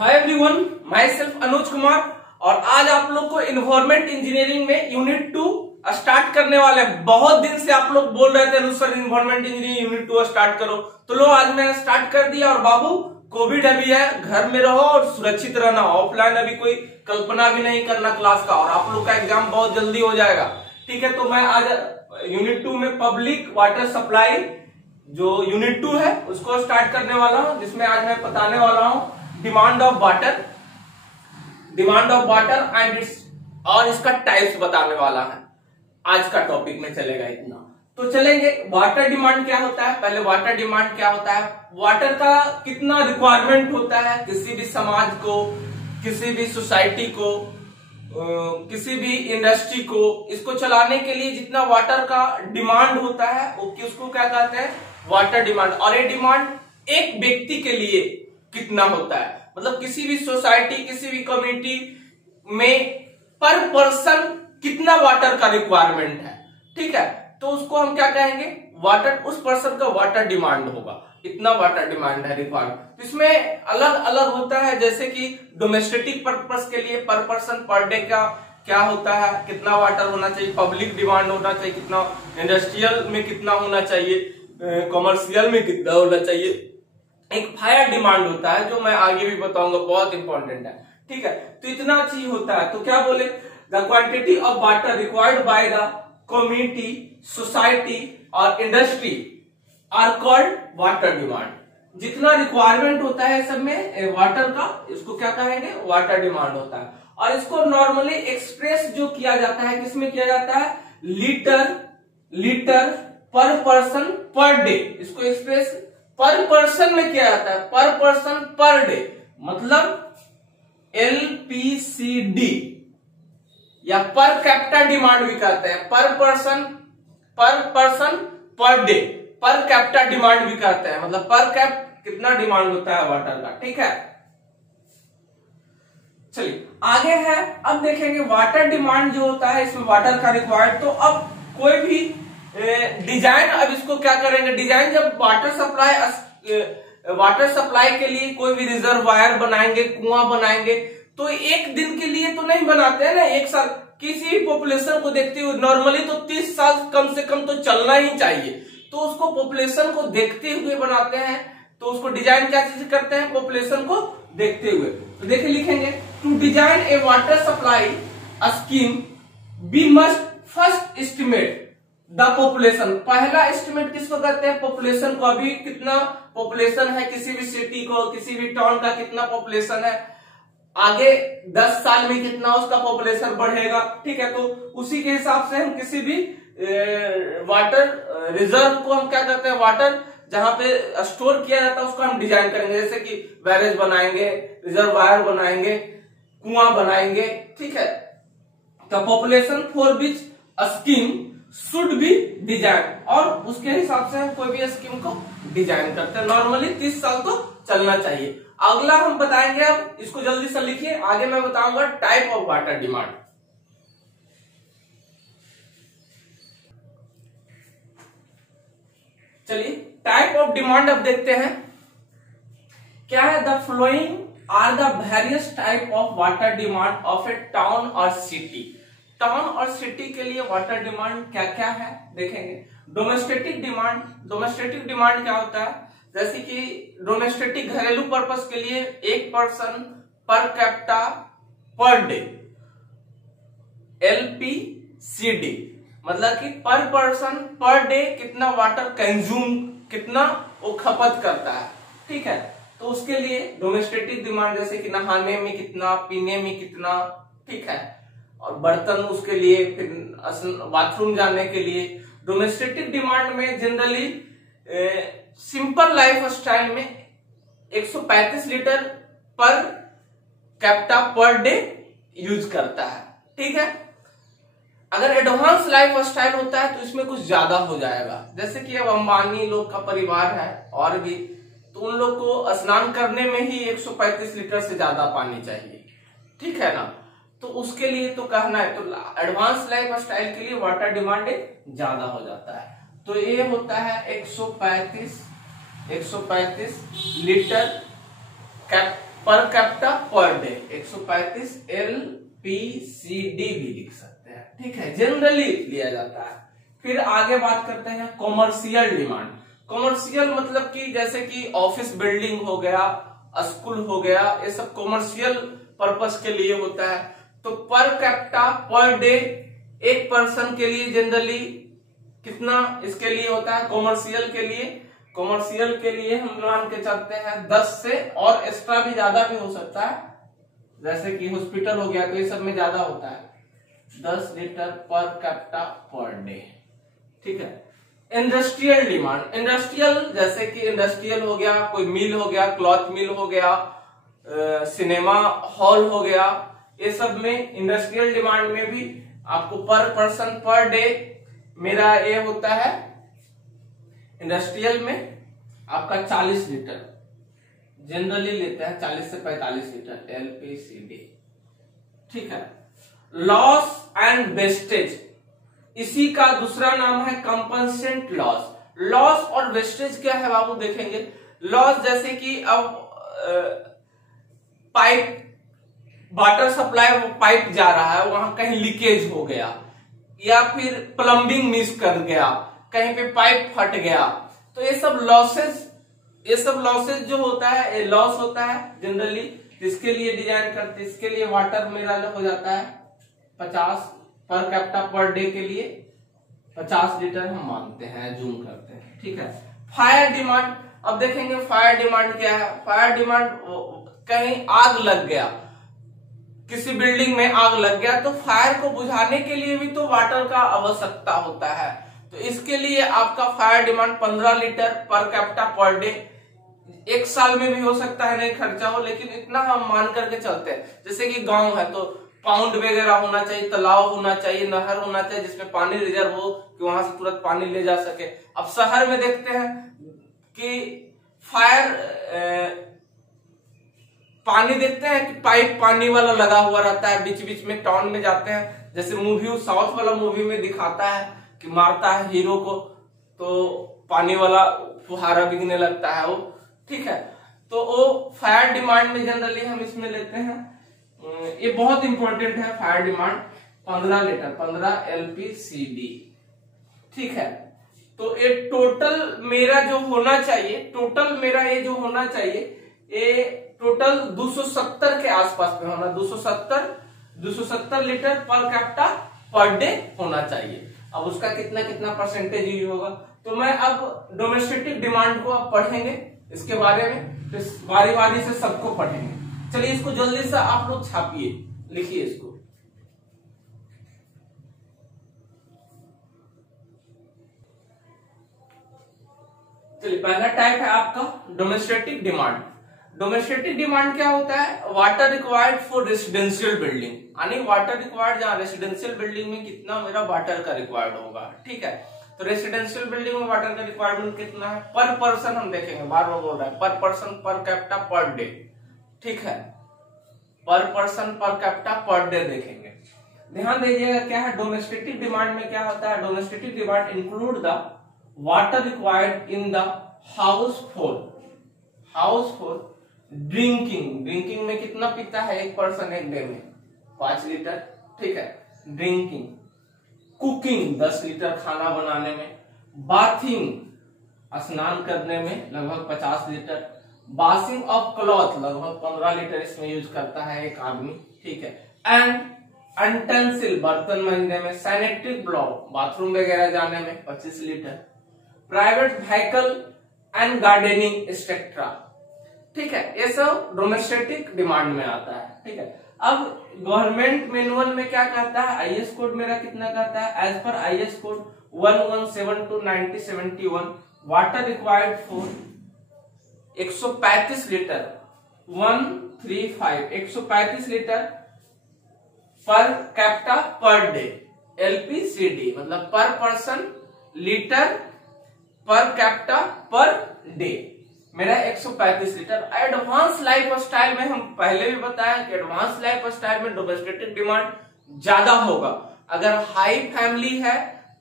Hi everyone, my self Anuj Kumar और आज आप लोग को इन्वायरमेंट इंजीनियरिंग में यूनिट 2 स्टार्ट करने वाले हैं। बहुत दिन से आप लोग बोल रहे थे Anuj sir environment engineering unit 2 start करो, तो लो आज मैंने स्टार्ट कर दिया। और बाबू कोविड अभी है, घर में रहो और सुरक्षित रहना। ऑफलाइन अभी कोई कल्पना भी नहीं करना क्लास का, और आप लोग का एग्जाम बहुत जल्दी हो जाएगा। ठीक है, तो मैं आज यूनिट 2 में पब्लिक वाटर सप्लाई जो यूनिट 2 है उसको स्टार्ट करने वाला हूं, जिसमें आज मैं बताने वाला हूं demand of water and it's और इसका टाइप्स बताने वाला है। आज का टॉपिक में चलेगा इतना। तो चलेंगे, वाटर डिमांड क्या होता है। पहले वाटर डिमांड क्या होता है, वाटर का कितना रिक्वायरमेंट होता है किसी भी समाज को, किसी भी सोसाइटी को, किसी भी इंडस्ट्री को, इसको चलाने के लिए जितना वाटर का डिमांड होता है उसको क्या कहते हैं, वाटर डिमांड। और ये डिमांड एक व्यक्ति के लिए कितना होता है, मतलब किसी भी सोसाइटी, किसी भी कम्युनिटी में पर पर्सन कितना वाटर का रिक्वायरमेंट है। ठीक है, तो उसको हम क्या कहेंगे, वाटर, उस पर्सन का वाटर डिमांड होगा, इतना वाटर डिमांड है रिक्वायरमेंट। इसमें अलग अलग होता है, जैसे कि डोमेस्टिक पर्पस के लिए पर पर्सन पर डे का क्या होता है, कितना वाटर होना चाहिए, पब्लिक डिमांड होना चाहिए कितना, इंडस्ट्रियल में कितना होना चाहिए, कमर्शियल में कितना होना चाहिए। एक फायर डिमांड होता है जो मैं आगे भी बताऊंगा, बहुत इंपॉर्टेंट है। ठीक है, तो इतना चीज होता है। तो क्या बोले, the quantity of water required by the community, society और industry are called water demand. जितना रिक्वायरमेंट होता है सब में वाटर का, इसको क्या कहेंगे, वाटर डिमांड होता है। और इसको नॉर्मली एक्सप्रेस जो किया जाता है, किसमें किया जाता है, लीटर पर पर्सन पर डे। इसको एक्सप्रेस पर पर्सन में किया जाता है, पर पर्सन पर डे, मतलब LPCD या पर कैपिटा डिमांड भी कहते हैं। पर person per day, per capita demand भी कहते हैं, मतलब पर कैप कितना डिमांड होता है वाटर का। ठीक है, चलिए आगे है। अब देखेंगे वाटर डिमांड जो होता है, इसमें वाटर का रिक्वायर्ड। तो अब कोई भी डिजाइन, अब इसको क्या करेंगे, डिजाइन जब वाटर सप्लाई के लिए कोई भी रिजर्वायर बनाएंगे, कुआं बनाएंगे, तो एक दिन के लिए तो नहीं बनाते हैं ना, एक साल किसी भी पॉपुलेशन को देखते हुए, नॉर्मली तो 30 साल कम से कम तो चलना ही चाहिए, तो उसको पॉपुलेशन को देखते हुए बनाते हैं। तो उसको डिजाइन क्या चीज करते हैं, पॉपुलेशन को देखते हुए। तो देखिए लिखेंगे, to design a water supply scheme we must first estimate the population. पहला एस्टिमेट किसको कहते हैं, पॉपुलेशन को। अभी कितना पॉपुलेशन है किसी भी सिटी को, किसी भी टाउन का कितना पॉपुलेशन है, आगे 10 साल में कितना उसका पॉपुलेशन बढ़ेगा। ठीक है, तो उसी के हिसाब से हम किसी भी वाटर रिजर्व को हम क्या करते हैं, वाटर जहां पे स्टोर किया जाता है उसको हम डिजाइन करेंगे, जैसे कि बैरेज बनाएंगे, रिजर्वायर बनाएंगे, कुआं बनाएंगे। ठीक है, तो population for which scheme should be design, और उसके हिसाब से हम कोई भी स्कीम को डिजाइन करते हैं। नॉर्मली 30 साल तो चलना चाहिए। अगला हम बताएंगे, अब इसको जल्दी से लिखिए, आगे मैं बताऊंगा टाइप ऑफ वाटर डिमांड। चलिए टाइप ऑफ डिमांड अब देखते हैं क्या है। The following are the various type of water demand of a town और सिटी। टाउन और सिटी के लिए वाटर डिमांड क्या क्या है देखेंगे। डोमेस्टिक डिमांड क्या होता है, जैसे कि डोमेस्टिक घरेलू पर्पस के लिए एक पर्सन पर कैपिटा पर डे, LPCD, मतलब कि पर पर्सन पर डे कितना वाटर कंज्यूम, कितना वो खपत करता है। ठीक है, तो उसके लिए डोमेस्टिक डिमांड, जैसे कि नहाने में कितना, पीने में कितना। ठीक है, और बर्तन उसके लिए, फिर बाथरूम जाने के लिए। डोमेस्टिक डिमांड में जनरली सिंपल लाइफ स्टाइल में 135 litre per capita per day use करता है। ठीक है, अगर एडवांस लाइफ स्टाइल होता है तो इसमें कुछ ज्यादा हो जाएगा, जैसे कि अब अंबानी लोग का परिवार है और भी, तो उन लोग को स्नान करने में ही 135 लीटर से ज्यादा पानी चाहिए। ठीक है ना, तो उसके लिए तो कहना है, तो एडवांस लाइफ स्टाइल के लिए वाटर डिमांड ज्यादा हो जाता है। तो ये होता है 135 litre per capita per day 135 LPCD भी लिख सकते हैं, ठीक है, जनरली लिया जाता है। फिर आगे बात करते हैं कॉमर्शियल डिमांड। कॉमर्शियल मतलब कि जैसे कि ऑफिस बिल्डिंग हो गया, स्कूल हो गया, ये सब कॉमर्शियल पर्पस के लिए होता है। तो पर कैपिटा पर डे एक पर्सन के लिए जनरली कितना इसके लिए होता है कॉमर्शियल के लिए? कॉमर्शियल के लिए हम मान के चलते हैं 10 से, और एक्स्ट्रा भी ज्यादा भी हो सकता है, जैसे कि हॉस्पिटल हो गया तो ये सब में ज्यादा होता है 10 litre per capita per day, ठीक है। इंडस्ट्रियल डिमांड, इंडस्ट्रियल जैसे कि इंडस्ट्रियल हो गया, कोई मिल हो गया, क्लॉथ मिल हो गया, सिनेमा हॉल हो गया, ये सब में इंडस्ट्रियल डिमांड में भी आपको पर पर्सन पर डे मेरा ये होता है। इंडस्ट्रियल में आपका 40 लीटर जनरली लेते हैं, 40 से 45 लीटर LPCD, ठीक है। लॉस एंड वेस्टेज, इसी का दूसरा नाम है कंपनसेंट लॉस। लॉस और वेस्टेज क्या है बाबू देखेंगे। लॉस जैसे कि अब पाइप वाटर सप्लाई पाइप जा रहा है, वहां कहीं लीकेज हो गया, या फिर प्लम्बिंग मिस कर गया, कहीं पे पाइप फट गया, तो ये सब लॉसेस जो होता है, ये लॉस होता है जनरली। इसके लिए डिजाइन करते, इसके लिए वाटर मेरा हो जाता है 50 पर कैपिटा पर डे के लिए 50 लीटर हम मानते हैं, जूम करते हैं, ठीक है। फायर डिमांड, अब देखेंगे फायर डिमांड क्या है। फायर डिमांड कहीं आग लग गया, किसी बिल्डिंग में आग लग गया, तो फायर को बुझाने के लिए भी तो वाटर का आवश्यकता होता है। तो इसके लिए आपका fire demand 15 litre per capita per day, एक साल में भी हो सकता है नहीं खर्चा हो, लेकिन इतना हम मान करके चलते हैं। जैसे कि गांव है तो पाउंड वगैरह होना चाहिए, तालाब होना चाहिए, नहर होना चाहिए, जिसमें पानी रिजर्व हो कि वहां से तुरंत पानी ले जा सके। अब शहर में देखते हैं कि फायर पानी देखते हैं कि पाइप पानी वाला लगा हुआ रहता है, बीच बीच में टाउन में जाते हैं, जैसे मूवी साउथ वाला मूवी में दिखाता है कि मारता है हीरो को तो पानी वाला फुहारा बिगने लगता है वो, ठीक है। तो वो फायर डिमांड में जनरली हम इसमें लेते हैं, ये बहुत इंपॉर्टेंट है फायर डिमांड 15 लीटर 15 LPCD, ठीक है। तो ये टोटल मेरा जो होना चाहिए, टोटल मेरा ये जो होना चाहिए, ये टोटल 270 के आसपास में होना, 270 litre per capita per day होना चाहिए। अब उसका कितना कितना परसेंटेज यूज होगा, तो मैं अब डोमेस्टिक डिमांड को अब पढ़ेंगे, इसके बारे में बारी बारी से सबको पढ़ेंगे। चलिए इसको जल्दी से आप लोग छापिए, लिखिए इसको। चलिए पहला टाइप है आपका डोमेस्टिक डिमांड। डोमेस्टिक डिमांड क्या होता है? Water required for residential building, यानी वाटर रिक्वायर्ड जहां रेसिडेंशियल बिल्डिंग में कितना मेरा वाटर का रिक्वायर्ड होगा, ठीक है। तो रेसिडेंशियल बिल्डिंग में वाटर का रिक्वायरमेंट कितना है पर पर्सन, हम देखेंगे, बार बार बोल रहा है पर पर्सन पर कैपिटा पर डे, ठीक है। पर पर्सन पर कैपिटा पर डे देखेंगे। ध्यान दीजिएगा क्या है डोमेस्टिक डिमांड में क्या होता है। Domestic demand include the water required in the house hold drinking में कितना पीता है एक पर्सन एक डे में? 5 लीटर, ठीक है। ड्रिंकिंग, कुकिंग 10 लीटर खाना बनाने में, बाथिंग स्नान करने में लगभग 50 लीटर, वॉशिंग ऑफ क्लॉथ लगभग 15 लीटर इसमें यूज करता है एक आदमी, ठीक है। एंड यूटेंसिल बर्तन मांजने में, सैनिटरी ब्लॉक बाथरूम वगैरह जाने में 25 litre, private vehicle and gardening etcetera, ठीक है। ये सब डोमेस्टिक डिमांड में आता है, ठीक है। अब गवर्नमेंट मैनुअल में क्या कहता है, IS कोड मेरा कितना कहता है? As per IS code 1172/1971 water required for 135 litre 135 litre per capita per day LPCD, मतलब per person litre per capita per day मेरा 135 लीटर। एडवांस लाइफ स्टाइल में हम पहले भी बताया कि एडवांस लाइफ स्टाइल में डोमेस्टिक डिमांड ज्यादा होगा। अगर हाई फैमिली है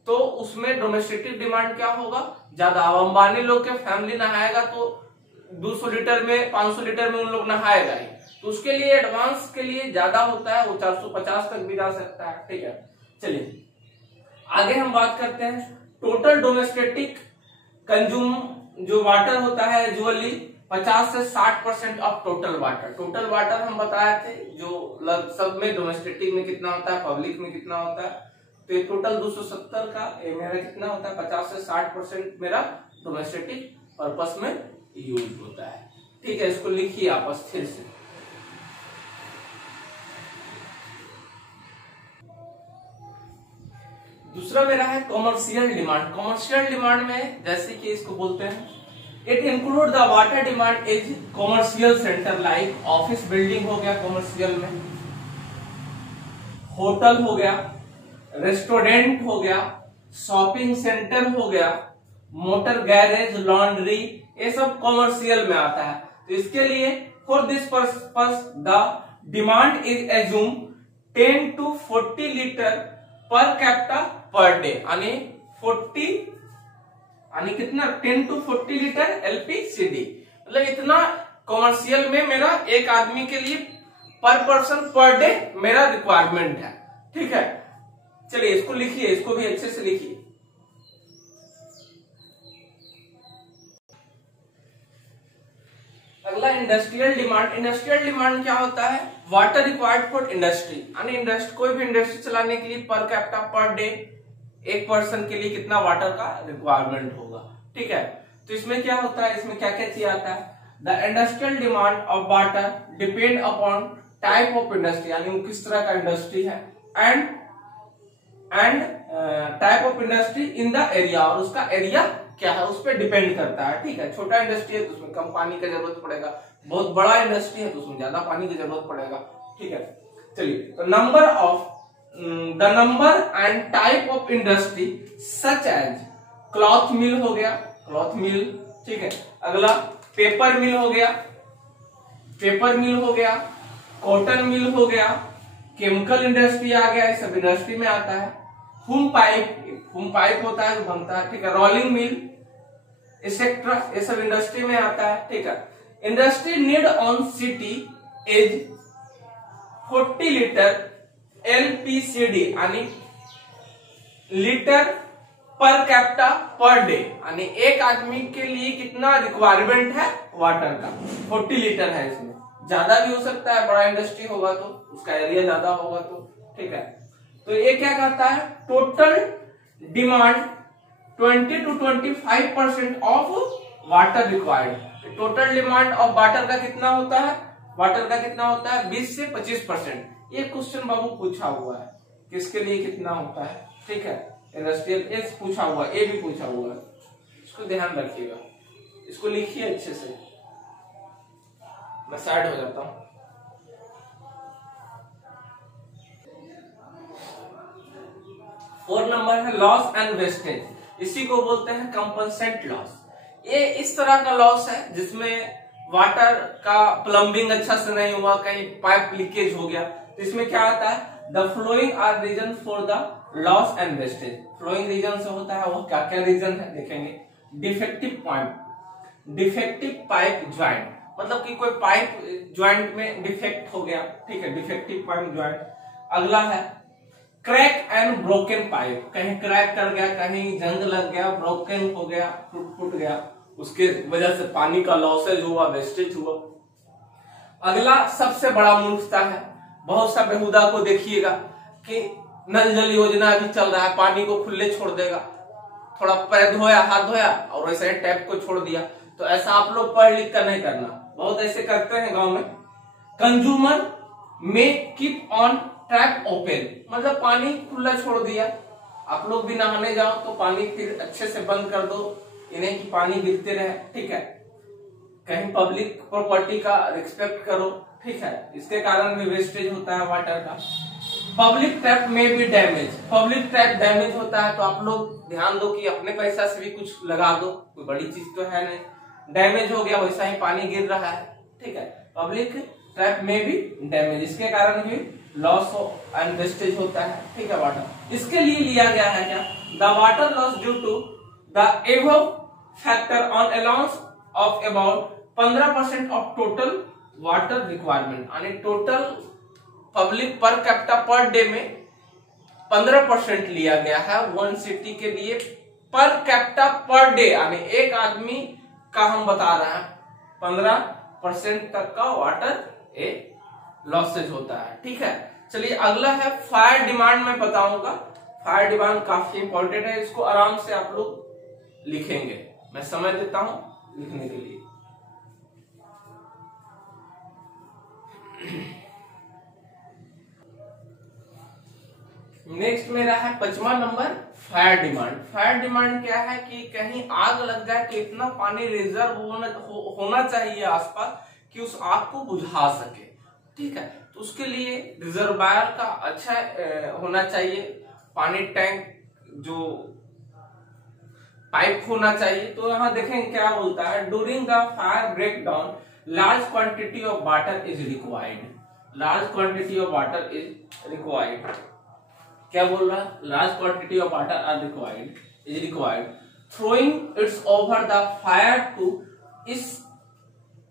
तो उसमें डोमेस्टिक डिमांड क्या होगा? ज्यादा। अब अंबानी लोग के फैमिली नहाएगा तो 200 लीटर में 500 लीटर में उन लोग नहाएगा ही, तो उसके लिए एडवांस के लिए ज्यादा होता है, वो 450 तक भी जा सकता है। ठीक है, चलिए आगे हम बात करते हैं टोटल डोमेस्टिक कंज्यूम जो वाटर होता है यूजुअली 50 से 60% of total water. Total water हम बताए थे जो सब में डोमेस्टिक में कितना होता है, पब्लिक में कितना होता है, तो ये टोटल 270 का मेरा कितना होता है 50 से 60% मेरा डोमेस्टिक पर्पस में यूज होता है। ठीक है, इसको लिखिए आपस फिर से। दूसरा मेरा है कॉमर्शियल डिमांड। कॉमर्शियल डिमांड में जैसे कि इसको बोलते हैं it include the water demand is commercial centre like office building हो गया कॉमर्शियल में, होटल हो गया, रेस्टोरेंट हो गया, शॉपिंग सेंटर हो गया, मोटर गैरेज, लॉन्ड्री, ये सब कॉमर्शियल में आता है। तो इसके लिए for this purpose the demand is assume 10 to 40 litre per capita per day, यानी 40 यानी कितना 10 to 40 लीटर एलपीसीडी, मतलब इतना कॉमर्शियल में मेरा एक आदमी के लिए पर पर्सन पर डे मेरा रिक्वायरमेंट है। ठीक है, चलिए इसको लिखिए, इसको भी अच्छे से लिखिए। अगला इंडस्ट्रियल डिमांड। इंडस्ट्रियल डिमांड क्या होता है, वाटर रिक्वायर्ड फॉर इंडस्ट्री, यानी इंडस्ट्री कोई भी इंडस्ट्री चलाने के लिए पर कैपिटा पर डे एक पर्सन के लिए कितना वाटर का रिक्वायरमेंट होगा। ठीक है, तो इसमें क्या होता है, इसमें क्या क्या चीज आता है, the industrial demand of water depend upon type of industry, यानी वो किस तरह का इंडस्ट्री है, and type of industry in the area, और उसका एरिया क्या है उस पर डिपेंड करता है। ठीक है, छोटा इंडस्ट्री है तो उसमें कम पानी की जरूरत पड़ेगा, बहुत बड़ा इंडस्ट्री है तो उसमें ज्यादा पानी की जरूरत पड़ेगा। ठीक है, चलिए तो the number and type of industry such as cloth mill हो गया, क्लॉथ मिल। ठीक है, अगला पेपर मिल हो गया, पेपर मिल हो गया, कॉटन मिल हो गया, केमिकल इंडस्ट्री आ गया, सब इंडस्ट्री में आता है। होम पाइप होता है जो बनता है। ठीक है, रोलिंग मिल एक्सेट्रा, ये सब इंडस्ट्री में आता है। ठीक है, industry need on city is 40 litre LPCD, यानी litre per capita per day, यानी एक आदमी के लिए कितना रिक्वायरमेंट है वाटर का, 40 लीटर है। इसमें ज्यादा भी हो सकता है, बड़ा इंडस्ट्री होगा तो उसका एरिया ज्यादा होगा तो। ठीक है, तो ये क्या कहता है, total demand 20 to 25% of water required. Total demand of water का कितना होता है, वाटर का कितना होता है 20 से 25%। ये क्वेश्चन बाबू पूछा हुआ है, किसके लिए कितना होता है। ठीक है, इंडस्ट्रियल एस पूछा हुआ, ए भी पूछा हुआ है, इसको ध्यान रखिएगा, इसको लिखिए अच्छे से। मैं साइड हो जाता हूं। फोर नंबर है लॉस एंड वेस्टेज, इसी को बोलते हैं कंपनसेट लॉस। ये इस तरह का लॉस है जिसमें वाटर का प्लम्बिंग अच्छा से नहीं हुआ, कहीं पाइप लीकेज हो गया, तो इसमें क्या आता है, the following are reason for the loss and wastage. Following reason से होता है, वो क्या क्या रीजन है देखेंगे। डिफेक्टिव पाइप ज्वाइंट, मतलब कि कोई पाइप ज्वाइंट में डिफेक्ट हो गया। ठीक है, डिफेक्टिव पाइप ज्वाइंट। अगला है क्रैक एंड ब्रोकन पाइप, कहीं क्रैक कर गया, कहीं जंग लग गया, ब्रोकन हो गया, टूट गया, उसके वजह से पानी का लॉसेज हुआ, वेस्टेज हुआ। अगला सबसे बड़ा मूर्खता है, बहुत सा बेहुदा को देखिएगा कि नल जल योजना अभी चल रहा है, पानी को खुले छोड़ देगा, थोड़ा पैर धोया, हाथ धोया और वैसे ही टैप को छोड़ दिया। तो ऐसा आप लोग पढ़ लिख कर नहीं करना, बहुत ऐसे करते हैं गांव में। कंज्यूमर में कीप ऑन टैप ओपन, मतलब पानी खुला छोड़ दिया, आप लोग भी नहाने जाओ तो पानी फिर अच्छे से बंद कर दो, इन्हें कि पानी गिरते रहे। ठीक है, कहीं पब्लिक प्रॉपर्टी का रिस्पेक्ट करो। ठीक है, इसके कारण भी वेस्टेज होता है वाटर का। पब्लिक टैप में भी डैमेज, पब्लिक टैप डैमेज होता है तो आप लोग ध्यान दो कि अपने पैसा से भी कुछ लगा दो, कोई बड़ी चीज तो है नहीं, डैमेज हो गया वैसा ही पानी गिर रहा है। ठीक है, पब्लिक टैप में भी डैमेज, इसके कारण भी लॉस एंड वेस्टेज होता है। ठीक है, वाटर इसके लिए लिया गया है क्या, the water loss due to the above factor on allowance of about 15% of total water requirement, यानी total public per capita per day में 15% लिया गया है वन सिटी के लिए पर कैपिटा पर डे, यानी एक आदमी का हम बता रहे हैं 15% तक का वाटर लॉसेज होता है। ठीक है, चलिए अगला है फायर डिमांड। मैं बताऊंगा फायर डिमांड काफी इंपॉर्टेंट है, इसको आराम से आप लोग लिखेंगे, मैं समय देता हूं लिखने के लिए। नेक्स्ट मेरा है 5वां number fire demand. Fire demand क्या है कि कहीं आग लग जाए तो इतना पानी रिजर्व होना चाहिए आसपास कि उस आग को बुझा सके। ठीक है, तो उसके लिए रिजर्वायर का अच्छा होना चाहिए, पानी टैंक जो पाइप होना चाहिए। तो यहाँ देखें क्या बोलता है, during the fire break down large quantity of water is required. Large quantity of water is required, क्या बोल रहा है, large quantity of water are required is required throwing its over the fire to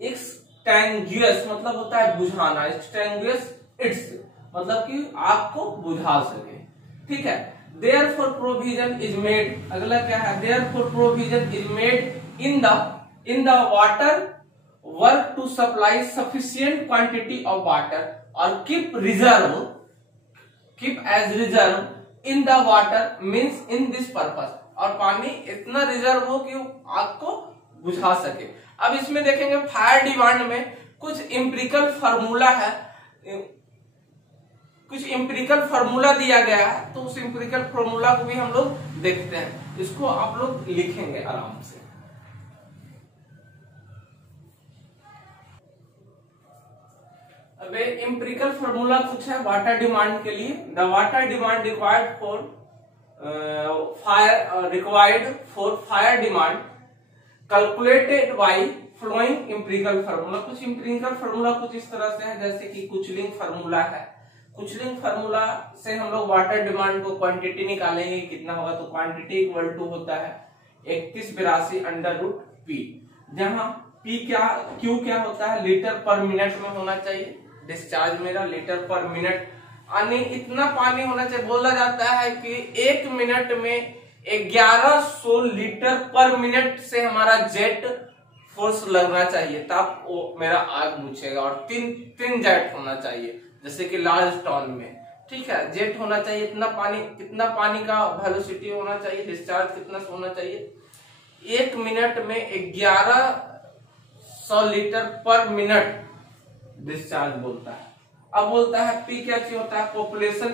extinguish, मतलब होता है बुझाना, extinguish it's मतलब कि आग को बुझा सके। ठीक है, देयरफॉर प्रोविजन इज मेड, अगला क्या है, therefore provision is made in the water work to supply sufficient quantity of water और keep as reserve in the water means in this purpose, और पानी इतना रिजर्व हो कि आग को बुझा सके। अब इसमें देखेंगे फायर डिमांड में कुछ एम्पिरिकल फार्मूला है, कुछ एम्पिरिकल फार्मूला दिया गया है, तो उस एम्पिरिकल फार्मूला को भी हम लोग देखते हैं, इसको आप लोग लिखेंगे आराम से। अब एम्पिरिकल फार्मूला कुछ है वाटर डिमांड के लिए। The water demand required for fire demand calculated by following empirical formula. कुछ एम्पिरिकल फार्मूला कुछ इस तरह से है, जैसे कि कुचलिंग फार्मूला है। कुचलिंग फार्मूला से हम लोग वाटर डिमांड को क्वांटिटी निकालेंगे, कितना होगा, तो क्वांटिटी इक्वल टू होता है 3182 अंडर रूट पी, जहां पी क्या क्यू क्या होता है, लीटर पर मिनट में होना चाहिए। डिस्चार्ज मेरा लीटर पर मिनट, यानी इतना पानी होना चाहिए। बोला जाता है कि 1 मिनट में 1100 लीटर पर मिनट से हमारा जेट फोर्स लगना चाहिए, तब वो मेरा आग बुझेगा। और तीन जेट होना चाहिए, जैसे कि लार्ज टॉन में। ठीक है, जेट होना चाहिए, कितना पानी का वेलोसिटी होना चाहिए, डिस्चार्ज कितना होना चाहिए, 1 मिनट में 1100 लीटर पर मिनट डिस्चार्ज बोलता है। अब बोलता है पी क्या चीज होता है, पॉपुलेशन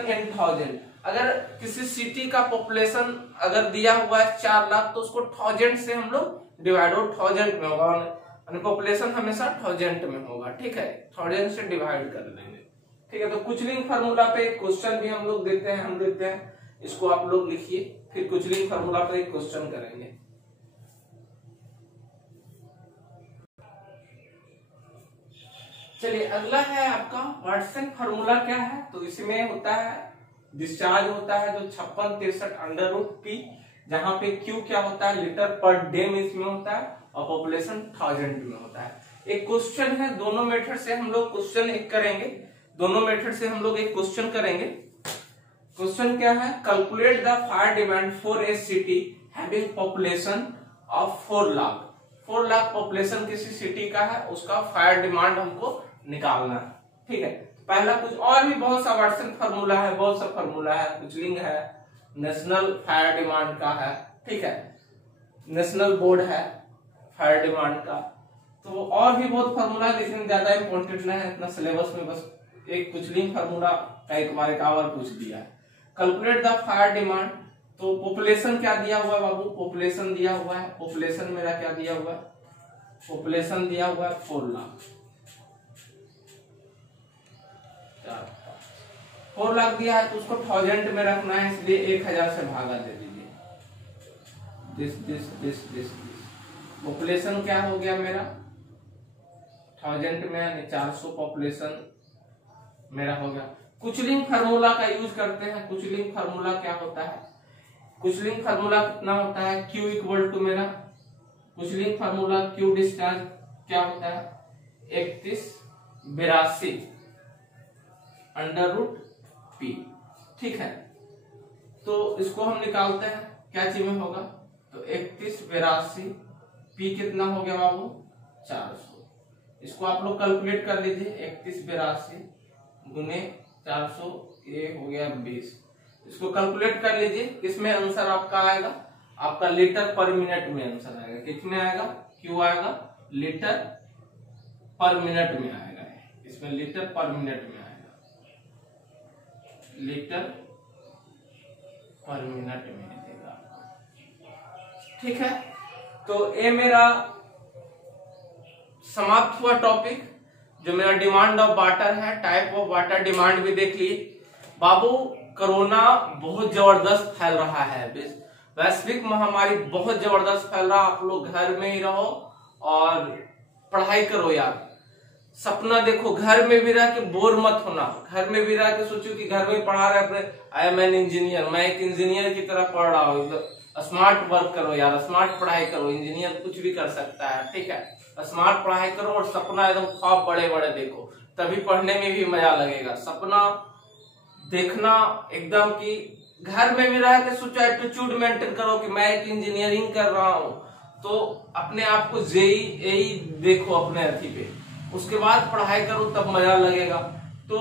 इन 1000। अगर किसी सिटी का पॉपुलेशन अगर दिया हुआ है 4 लाख, तो उसको 1000 से हम लोग डिवाइड, 1000 में होगा, पॉपुलेशन हमेशा 1000 में होगा। ठीक है, 1000 से डिवाइड कर देंगे। ठीक है, तो कुचलिंग फार्मूला पे एक क्वेश्चन भी हम लोग देते हैं, इसको आप लोग लिखिए, फिर कुचलिंग फार्मूला पे एक क्वेश्चन करेंगे। चलिए अगला है आपका वाटसन फार्मूला क्या है, तो इसमें होता है डिस्चार्ज होता है जो 5663 अंडर रूट पी, जहां पे क्यू क्या होता है, लीटर पर डे में इसमें होता है, और पॉपुलेशन 1000 में होता है। एक क्वेश्चन है, दोनों मेथड से हम लोग क्वेश्चन एक करेंगे, दोनों मेथड से हम लोग एक क्वेश्चन करेंगे। क्वेश्चन क्या है, calculate the fire demand for a city having population of 4 lakh. 4 lakh population किसी सिटी का है, उसका फायर डिमांड हमको निकालना है। ठीक है, पहला कुछ और भी बहुत सा वाटसन फार्मूला है, बहुत सा फार्मूला है, कुचलिंग है, नेशनल फायर डिमांड का है। ठीक है, नेशनल बोर्ड है फायर डिमांड का, तो और भी बहुत फार्मूला है, लेकिन ज्यादा इंपॉर्टेंट नहीं है इतना सिलेबस में, बस एक कुचलिंग फार्मूला का एक बार और पूछ दिया है। कैलकुलेट द फायर डिमांड, तो पॉपुलेशन क्या दिया हुआ है बाबू, पॉपुलेशन दिया हुआ है, पॉपुलेशन मेरा क्या दिया हुआ है, पॉपुलेशन दिया हुआ है 4 लाख, 4 लाख दिया है, तो उसको 1000 में रखना है, इसलिए 1000 से भागा दे दीजिए। दिस पॉपुलेशन क्या हो गया मेरा 1000 में, 400 पॉपुलेशन मेरा हो गया। कुचलिंग फार्मूला का यूज करते हैं। कुचलिंग फार्मूला क्या होता है, कुचलिंग फार्मूला कितना होता है, Q इक्वल टू मेरा कुछलिंग फार्मूला क्यू डिस्चार्ज क्या होता है 3182 अंडर रूट पी। ठीक है, तो इसको हम निकालते हैं, क्या चीज में होगा, तो 3182 पी कितना हो गया बाबू 400। इसको आप लोग कैलकुलेट कर लीजिए, 3182 गुने 400 ये हो गया 20। इसको कैलकुलेट कर लीजिए, इसमें आंसर आपका आएगा, आपका लीटर पर मिनट में आंसर आएगा। कितने आएगा, क्यों आएगा, लीटर पर मिनट में आएगा, इसमें लीटर पर मिनट में आएगा, लीटर पर मिनट में देगा। ठीक है, तो ये मेरा समाप्त हुआ टॉपिक, जो मेरा डिमांड ऑफ वाटर है, टाइप ऑफ वाटर डिमांड भी देख लिए। बाबू कोरोना बहुत जबरदस्त फैल रहा है, वैश्विक महामारी बहुत जबरदस्त फैल रहा है। आप लोग घर में ही रहो और पढ़ाई करो यार। सपना देखो, घर में भी रह के बोर मत होना, घर में भी रह के सोचो कि घर में पढ़ा रहे अपने, आई एम एन इंजीनियर, मैं एक इंजीनियर की तरह पढ़ रहा हूँ। स्मार्ट वर्क करो यार, स्मार्ट पढ़ाई करो, इंजीनियर कुछ भी कर सकता है। ठीक है, स्मार्ट पढ़ाई करो और सपना एकदम ख्वाब बड़े बड़े देखो, तभी पढ़ने में भी मजा लगेगा। सपना देखना एकदम कि घर में भी रह के सोचो, एटीट्यूड मेंटेन करो कि मैं एक इंजीनियरिंग कर रहा हूँ, तो अपने आप को जेई एई देखो अपने अथी पे, उसके बाद पढ़ाई करो तब मजा लगेगा। तो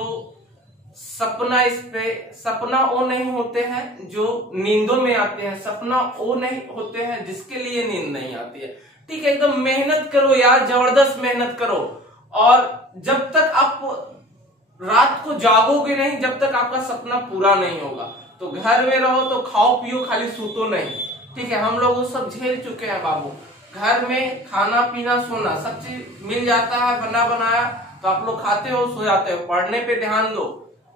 सपना, इस पे सपना वो नहीं होते हैं जो नींदों में आते हैं, सपना वो नहीं होते हैं जिसके लिए नींद नहीं आती है। ठीक है, एकदम मेहनत करो यार, जबरदस्त मेहनत करो, और जब तक आप रात को जागोगे नहीं, जब तक आपका सपना पूरा नहीं होगा। तो घर में रहो तो खाओ पियो, खाली सूतो नहीं। ठीक है, हम लोग वो सब झेल चुके हैं बाबू। घर में खाना पीना सोना सब चीज मिल जाता है बना बनाया, तो आप लोग खाते हो सो जाते हो। पढ़ने पे ध्यान दो,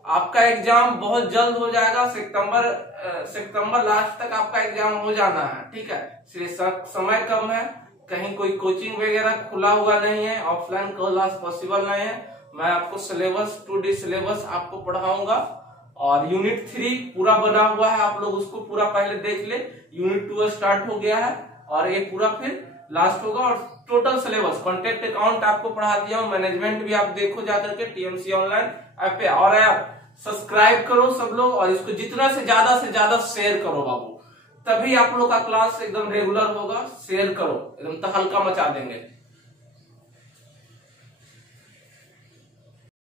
आपका एग्जाम बहुत जल्द हो जाएगा, सितंबर लास्ट तक आपका एग्जाम हो जाना है। ठीक है, इसलिए समय कम है, कहीं कोई कोचिंग वगैरह खुला हुआ नहीं है, ऑफलाइन क्लास पॉसिबल नहीं है। मैं आपको सिलेबस 2D सिलेबस आपको पढ़ाऊंगा, और यूनिट 3 पूरा बना हुआ है, आप लोग उसको पूरा पहले देख ले। यूनिट 2 स्टार्ट हो गया है और ये पूरा फिर लास्ट होगा, और टोटल सिलेबस कॉन्टेक्ट अकाउंट आपको पढ़ा दिया हूँ, मैनेजमेंट भी आप देखो जाकर के TMC ऑनलाइन ऐप पे। और आप सब्सक्राइब करो सब लोग, और इसको जितना से ज्यादा शेयर करो बाबू, तभी आप लोग का क्लास एकदम रेगुलर होगा। शेयर करो, एकदम तहलका मचा देंगे।